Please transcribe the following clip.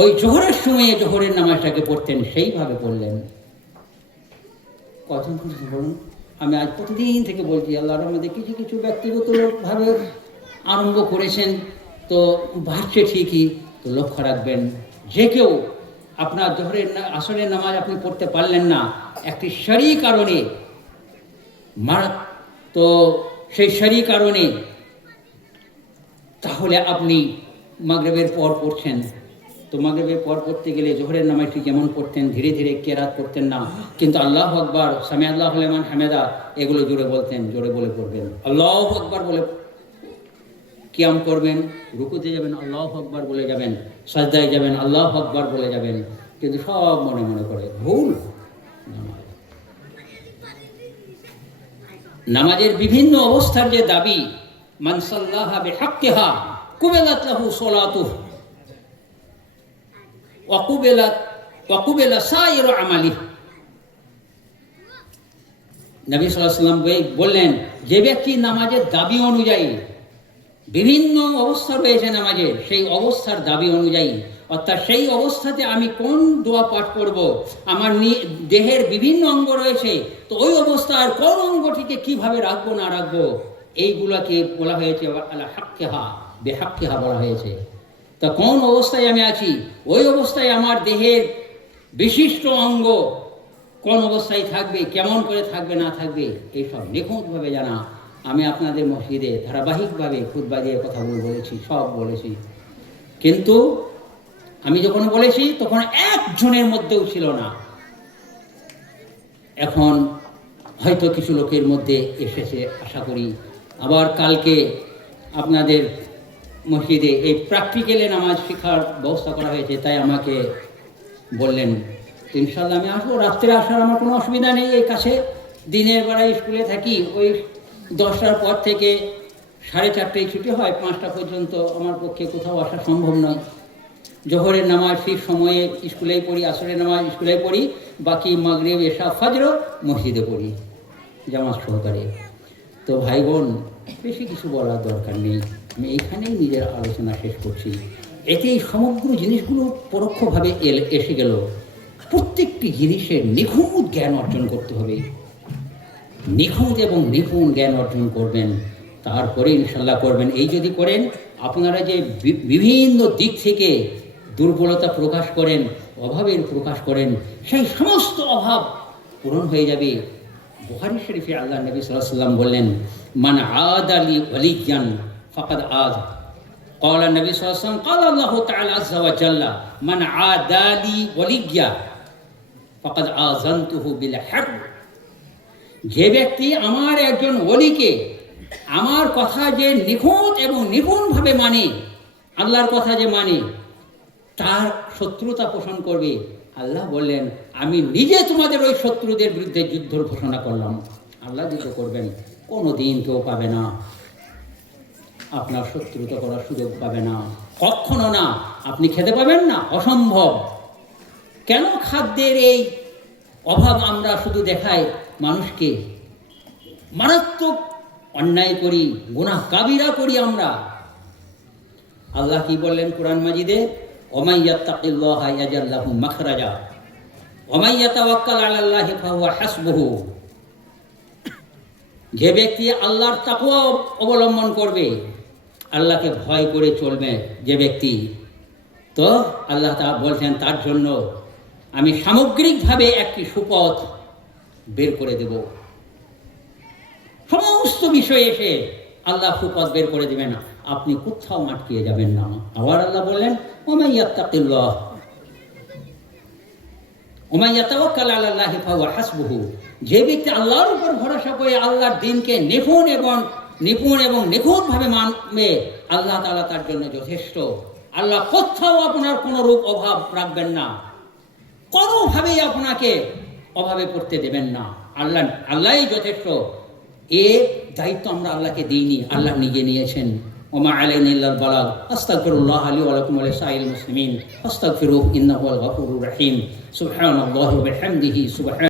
ওই জোহরের সময়ে জোহরের নামাজটাকে পড়তেন, সেইভাবে পড়লেন। কখন বলুন, আমি আজ প্রতিদিন থেকে বলছি, আল্লাহর রহমতে কিছু কিছু ব্যক্তিগতভাবে আরম্ভ করেছেন, তো বাড়ছে ঠিকই। তো লক্ষ্য রাখবেন, যে কেউ আপনার জোহরের আসরের নামাজ আপনি পড়তে পারলেন না একটি শরঈ কারণে, তো সেই শরঈ কারণে, তাহলে আপনি মাগরিবের পর পড়ছেন। তো মাগরিবের পর পড়তে গেলে জোহরের নামাজটি যেমন পড়তেন, ধীরে ধীরে কেরাত করতেন না, কিন্তু আল্লাহু আকবার, সামি আল্লাহু লিমান হামিদা এগুলো জোরে বলতেন, জোরে বলে পড়বেন। আল্লাহু আকবার বলে কিয়াম করবেন, রুকুতে যাবেন আল্লাহু আকবার বলে যাবেন, সাজদায় যাবেন আল্লাহু আকবার বলে যাবেন, কিন্তু সব মনে মনে করে, ভুল। নামাজের বিভিন্ন অবস্থার যে দাবি, মান সাল্লাহা বিহাক্কিহা কুবিলাত লাহু সালাতুহু ওয়া কুবিলা সাইরু আমালিহি। নবী সাল্লাল্লাহু আলাইহি ওয়াসাল্লাম বললেন, যে ব্যক্তি নামাজের দাবি অনুযায়ী, বিভিন্ন অবস্থা রয়েছে নামাজের, সেই অবস্থার দাবি অনুযায়ী, অর্থাৎ সেই অবস্থাতে আমি কোন দোয়া পাঠ করব, আমার দেহের বিভিন্ন অঙ্গ রয়েছে, তো ওই অবস্থার কোন অঙ্গটিকে কিভাবে রাখবো না রাখবো, এইগুলোকে বলা হয়েছে আলা হাক্কিহা বিহাক্কিহা বলা হয়েছে। তা কোন অবস্থায় আমি আছি, ওই অবস্থায় আমার দেহের বিশিষ্ট অঙ্গ কোন অবস্থায় থাকবে, কেমন করে থাকবে না থাকবে, এইসব নিখুঁতভাবে জানা। আমি আপনাদের মসজিদে ধারাবাহিকভাবে খুতবা দিয়ে কথা বলেছি, সব বলেছি, কিন্তু আমি যখন বলেছি তখন একজনের মধ্যেও ছিল না। এখন হয়তো কিছু লোকের মধ্যে এসেছে, আশা করি। আবার কালকে আপনাদের মসজিদে এই প্র্যাকটিক্যালে নামাজ শেখার ব্যবস্থা করা হয়েছে, তাই আমাকে বললেন, ইনশাল্লাহ আমি আসবো, রাত্রে আসার আমার কোনো অসুবিধা নেই। এই কাছে দিনের বেলায় স্কুলে থাকি, ওই 10টার পর থেকে 4:30টায় ছুটি হয়, 5টা পর্যন্ত আমার পক্ষে কোথাও আসা সম্ভব নয়। জোহরের নামাজ ঠিক সময়ে স্কুলেই পড়ি, আসরের নামাজ স্কুলেই পড়ি, বাকি মাগরিব এশা ফজর মসজিদে পড়ি জামাত সহকারে। তো ভাই বোন, বেশি কিছু বলার দরকার নেই, আমি এইখানেই নিজের আলোচনা শেষ করছি। এতেই সমগ্র জিনিসগুলো পরোক্ষভাবে এসে গেল। প্রত্যেকটি জিনিসের নিখুঁত জ্ঞান অর্জন করতে হবে, নিখুঁত এবং নিপুণ জ্ঞান অর্জন করবেন, তারপরে ইনশাল্লাহ করবেন। এই যদি করেন, আপনারা যে বিভিন্ন দিক থেকে দুর্বলতা প্রকাশ করেন, অভাবের প্রকাশ করেন, সেই সমস্ত অভাব পূরণ হয়ে যাবে। বুখারী শরীফে আল্লাহ নবী সাল্লাল্লাহু আলাইহি ওয়াসাল্লাম বললেন, মান আদা লি ওয়ালিয়ান ফাকাদ আজ। قال النبي صلى الله عليه وسلم قال الله تعالى عز وجل من عادى لي وليا فقد آذنته بالحرب। যে ব্যক্তি আমার একজন ওলিকে, আমার কথা যে নিখুঁত এবং নিপুণভাবে মানে, আল্লাহর কথা যে মানে, তার শত্রুতা পোষণ করবে, আল্লাহ বললেন আমি নিজে তোমাদের ওই শত্রুদের বিরুদ্ধে যুদ্ধ ঘোষণা করলাম। আল্লাহ যুদ্ধ করবেন, কোনো দিন কেউ পাবে না, আপনার শত্রুতা করার সুযোগ পাবে না, কখনো না। আপনি খেতে পাবেন না, অসম্ভব। কেন খাদ্যের এই অভাব আমরা শুধু দেখাই মানুষকে? মারাত্মক অন্যায় করি, গুনাহ কাবিরা করি আমরা। আল্লাহ কি বললেন কোরআন মাজিদে? ওমাই ইয়াত্তাকিল্লাহা ইয়াজআল লাহু মাখরাজা ওমাই ইয়াতাওয়াক্কাল আলাল্লাহি ফাহুয়া হাসবুহু। যে ব্যক্তি আল্লাহর তাকওয়া অবলম্বন করবে, আল্লাহকে ভয় করে চলবে যে ব্যক্তি, তো আল্লাহ তা বলছেন তার জন্য আমি সামগ্রিকভাবে একটি সুপথ বের করে দেব। সমস্ত বিষয়ে এসে আল্লাহ সুপথ বের করে দেবেন, আপনি কোথাও আটকিয়ে যাবেন না। আবার আল্লাহ বললেন ওমান ইয়াত্তাকিল্লাহ ওমান ইয়াতাওয়াক্কাল আলাল্লাহি ফাহুয়া হাসবুহু। যে ব্যক্তি আল্লাহর উপর ভরসা করে আল্লাহর দ্বীনকে নিপুণ এবং নিখুঁতভাবে মানবে, আল্লাহ তাআলা তার জন্য যথেষ্ট। আল্লাহ কোথাও আপনার কোনো রূপ অভাব রাখবেন না, কোনোভাবেই আপনাকে অভাবে পড়তে দেবেন না। আল্লাহই যথেষ্ট। এ দায়িত্ব আমরা আল্লাহকে দিইনি, আল্লাহ নিজে নিয়েছেন। ওমা আলাইনা ইল্লাল বালাগ। আস্তাগফিরুল্লাহ লি ওয়া লাকুম ওয়া লিসাইরিল মুসলিমিন ফাস্তাগফিরুহু ইন্নাহু হুয়াল গফুরুর রহিম। সুবহানাল্লাহি ওয়া বিহামদিহি।